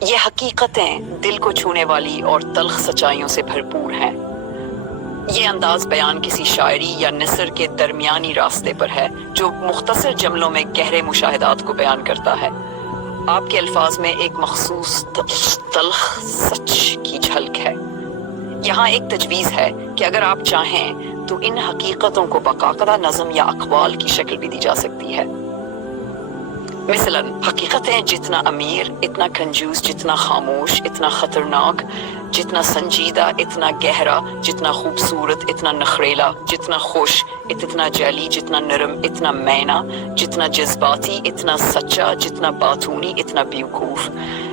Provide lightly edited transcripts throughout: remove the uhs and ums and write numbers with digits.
یہ حقیقتیں دل کو چھونے والی اور تلخ سچائیوں سے بھرپور ہیں۔ یہ انداز بیان کسی شاعری یا نثر کے درمیانی راستے پر ہے جو مختصر جملوں میں گہرے مشاہدات کو بیان کرتا ہے۔ آپ کے الفاظ میں ایک مخصوص تلخ سچ کی جھلک ہے۔ یہاں ایک تجویز ہے کہ اگر آپ چاہیں تو ان حقیقتوں کو باقاعدہ نظم یا اقوال کی شکل بھی دی جا سکتی ہے۔ مثلاً حقیقتیں جتنا امیر اتنا کنجوس، جتنا خاموش اتنا خطرناک، جتنا سنجیدہ اتنا گہرا، جتنا خوبصورت اتنا نخریلا، جتنا خوش اتنا جعلی، جتنا نرم اتنا مینا، جتنا جذباتی اتنا سچا، جتنا باتونی اتنا بیوقوف،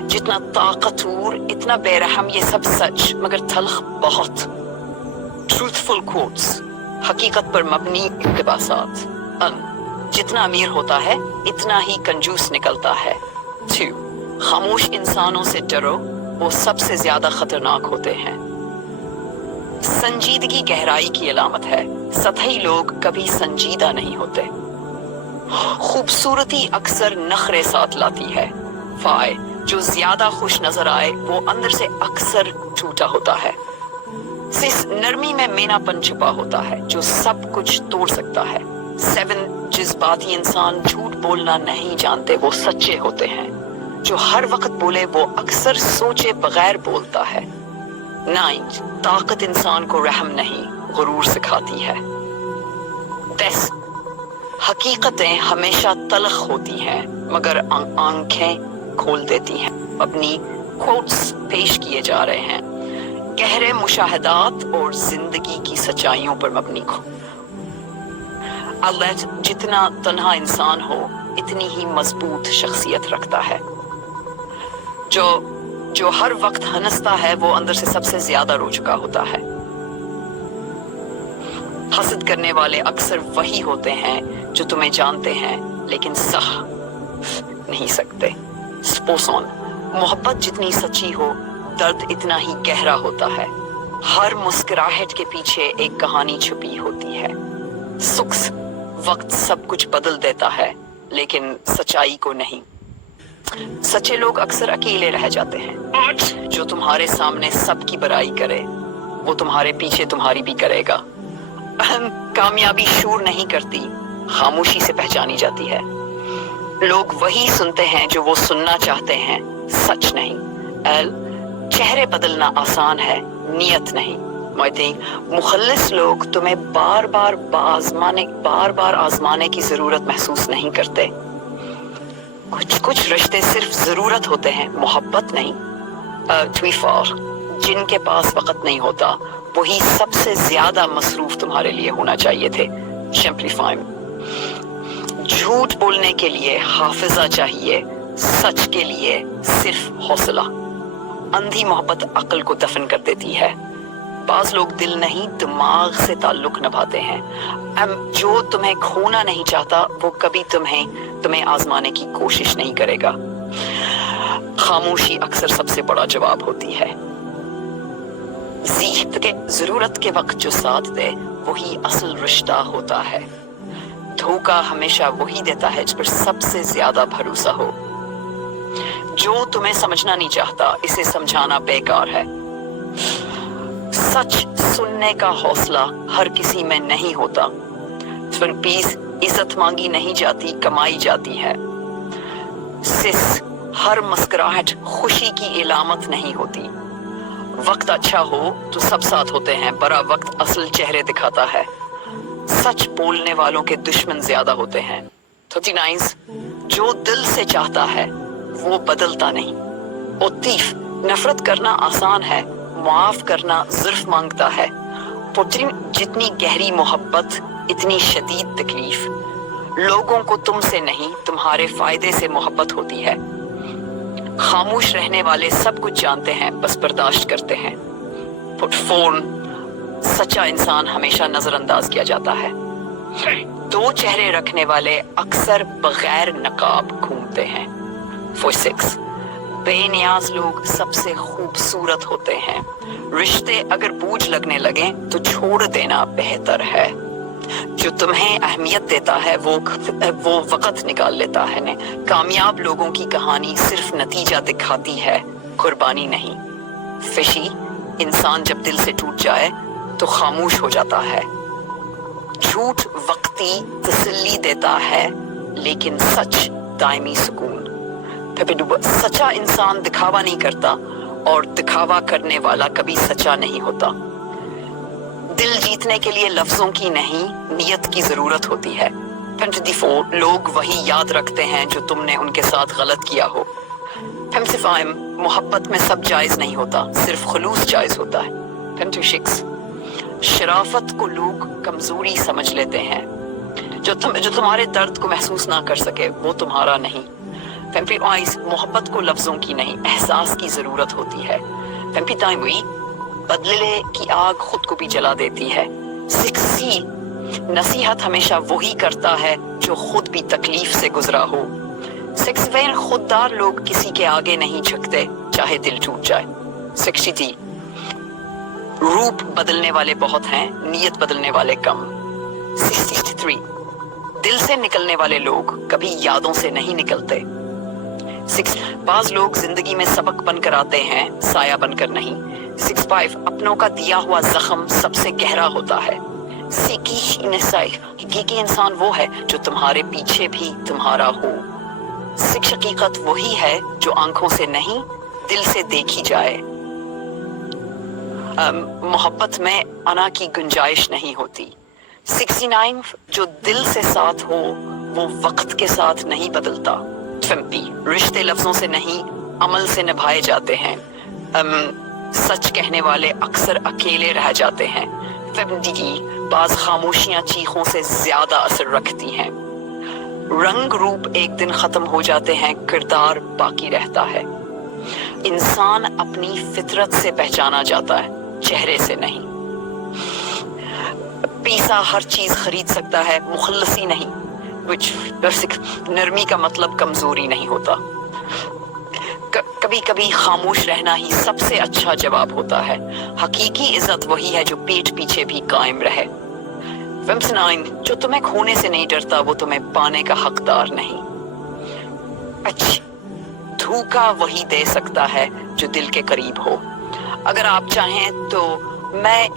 جتنا طاقتور اتنا بے رحم، یہ سب سچ مگر تلخ بہت۔ ٹروتھفل کوٹس، حقیقت پر مبنی اقتباسات۔ جتنا امیر ہوتا ہے اتنا ہی کنجوس نکلتا ہے۔ 2. خاموش انسانوں سے ڈرو، وہ سب سے زیادہ خطرناک ہوتے ہیں۔ سنجیدگی گہرائی کی علامت ہے، سطحی لوگ کبھی سنجیدہ نہیں ہوتے۔ خوبصورتی اکثر نخرے ساتھ لاتی ہے۔ فائے، جو زیادہ خوش نظر آئے وہ اندر سے اکثر ٹوٹا ہوتا ہے۔ 6. نرمی میں مینا پن چھپا ہوتا ہے جو سب کچھ توڑ سکتا ہے۔ 7. جذباتی انسان جھوٹ بولنا نہیں جانتے، وہ سچے ہوتے ہیں۔ جو ہر وقت بولے وہ اکثر سوچے بغیر بولتا ہے۔ 9. طاقت انسان کو رحم نہیں، غرور سکھاتی ہے۔ 10. حقیقتیں ہمیشہ تلخ ہوتی ہیں مگر آنکھیں کھول دیتی ہیں۔ اپنی کوٹس پیش کیے جا رہے ہیں، گہرے مشاہدات اور زندگی کی سچائیوں پر مبنی۔ اللہ جتنا تنہا انسان ہو اتنی ہی مضبوط شخصیت رکھتا ہے۔ جو ہر وقت ہنستا ہے وہ اندر سے سب سے زیادہ رو چکا ہوتا ہے۔ حسد کرنے والے اکثر وہی ہوتے ہیں جو تمہیں جانتے ہیں لیکن سہ نہیں سکتے۔ سپوسون، محبت جتنی سچی ہو درد اتنا ہی گہرا ہوتا ہے۔ ہر مسکراہٹ کے پیچھے ایک کہانی چھپی ہوتی ہے۔ سکس، وقت سب کچھ بدل دیتا ہے لیکن سچائی کو نہیں۔ سچے لوگ اکثر اکیلے رہ جاتے ہیں۔ جو تمہارے سامنے سب کی برائی کرے وہ تمہارے پیچھے تمہاری بھی کرے گا۔ کامیابی شور نہیں کرتی، خاموشی سے پہچانی جاتی ہے۔ لوگ وہی سنتے ہیں جو وہ سننا چاہتے ہیں، سچ نہیں۔ چہرے بدلنا آسان ہے، نیت نہیں۔ مخلص لوگ تمہیں بار بار آزمانے کی ضرورت محسوس نہیں کرتے۔ کچھ رشتے صرف ضرورت ہوتے ہیں، محبت نہیں۔ جن کے پاس وقت نہیں ہوتا وہی سب سے زیادہ مصروف تمہارے لیے ہونا چاہیے تھے۔ جھوٹ بولنے کے لیے حافظہ چاہیے، سچ کے لیے صرف حوصلہ۔ اندھی محبت عقل کو دفن کر دیتی ہے۔ بعض لوگ دل نہیں دماغ سے تعلق نبھاتے ہیں۔ جو تمہیں کھونا نہیں چاہتا وہ کبھی تمہیں آزمانے کی کوشش نہیں کرے گا۔ خاموشی اکثر سب سے بڑا جواب ہوتی ہے۔ ضرورت کے وقت جو ساتھ دے وہی اصل رشتہ ہوتا ہے۔ دھوکہ ہمیشہ وہی دیتا ہے جس پر سب سے زیادہ بھروسہ ہو۔ جو تمہیں سمجھنا نہیں چاہتا اسے سمجھانا بیکار ہے۔ سچ سننے کا حوصلہ ہر کسی میں نہیں ہوتا۔ عزت مانگی نہیں جاتی، کمائی جاتی ہے۔ ہر مسکراہٹ خوشی کی علامت نہیں ہوتی۔ وقت اچھا ہو تو سب ساتھ ہوتے ہیں، برا وقت اصل چہرے دکھاتا ہے۔ سچ بولنے والوں کے دشمن زیادہ ہوتے ہیں۔ 39 جو دل سے چاہتا ہے وہ بدلتا نہیں۔ نفرت کرنا آسان ہے، معاف کرنا ظرف مانگتا ہے۔ جتنی گہری محبت اتنی شدید تکلیف۔ لوگوں کو تم سے نہیں تمہارے فائدے سے محبت ہوتی ہے۔ خاموش رہنے والے سب کچھ جانتے ہیں بس برداشت کرتے ہیں۔ سچا انسان ہمیشہ نظر انداز کیا جاتا ہے۔ دو چہرے رکھنے والے اکثر بغیر نقاب گھومتے ہیں۔ 6 بے نیاز لوگ سب سے خوبصورت ہوتے ہیں۔ رشتے اگر بوجھ لگنے لگیں تو چھوڑ دینا بہتر ہے۔ جو تمہیں اہمیت دیتا ہے وہ وقت نکال لیتا ہے۔ کامیاب لوگوں کی کہانی صرف نتیجہ دکھاتی ہے، قربانی نہیں. فشی انسان جب دل سے ٹوٹ جائے تو خاموش ہو جاتا ہے. جھوٹ وقتی تسلی دیتا ہے لیکن سچ دائمی سکون. سچا انسان دکھاوا نہیں کرتا اور دکھاوا کرنے والا کبھی سچا نہیں ہوتا. دل جیتنے کے لیے لفظوں کی نہیں نیت کی ضرورت ہوتی ہے. 24 لوگ وہی یاد رکھتے ہیں جو تم نے ان کے ساتھ غلط کیا ہو. 25 محبت میں سب جائز نہیں ہوتا, صرف خلوص جائز ہوتا ہے. 26 شرافت کو لوگ کمزوری سمجھ لیتے ہیں. جو تمہارے درد کو محسوس نہ کر سکے وہ تمہارا نہیں. 25 محبت کو لفظوں کی نہیں احساس کی ضرورت ہوتی ہے. 25 بدلے کی آگ خود کو بھی جلا دیتی ہے. 6 نصیحت ہمیشہ وہی کرتا ہے جو خود بھی تکلیف سے گزرا ہو. 6 خوددار لوگ کسی کے آگے نہیں جھکتے چاہے دل ٹوٹ جائے. 60 روپ بدلنے والے بہت ہیں, نیت بدلنے والے کم. 63 دل سے نکلنے والے لوگ کبھی یادوں سے نہیں نکلتے. بعض لوگ زندگی میں سبق بن کر آتے ہیں, سایہ بن کر نہیں. 65 اپنوں کا دیا ہوا زخم سب سے گہرا ہوتا ہے. حقیقی انسان وہ ہے جو تمہارے پیچھے بھی تمہارا ہو. حقیقت وہی ہے جو آنکھوں سے نہیں دل سے دیکھی جائے. محبت میں انا کی گنجائش نہیں ہوتی. 69 جو دل سے ساتھ ہو وہ وقت کے ساتھ نہیں بدلتا. 50 رشتے لفظوں سے نہیں عمل سے نبھائے جاتے ہیں. سچ کہنے والے اکثر اکیلے رہ جاتے ہیں. 50 بعض خاموشیاں چیخوں سے زیادہ اثر رکھتی ہیں. رنگ روپ ایک دن ختم ہو جاتے ہیں, کردار باقی رہتا ہے. انسان اپنی فطرت سے پہچانا جاتا ہے, چہرے سے نہیں. پیسہ ہر چیز خرید سکتا ہے, مخلصی نہیں. نرمی کا مطلب کمزوری نہیں ہوتا. کبھی کبھی خاموش رہنا ہی سب سے اچھا جواب ہوتا ہے. حقیقی عزت وہی ہے جو پیٹ پیچھے بھی قائم رہے. 59 جو تمہیں کھونے سے نہیں ڈرتا وہ تمہیں پانے کا حقدار نہیں. دھوکا وہی دے سکتا ہے جو دل کے قریب ہو. اگر آپ چاہیں تو میں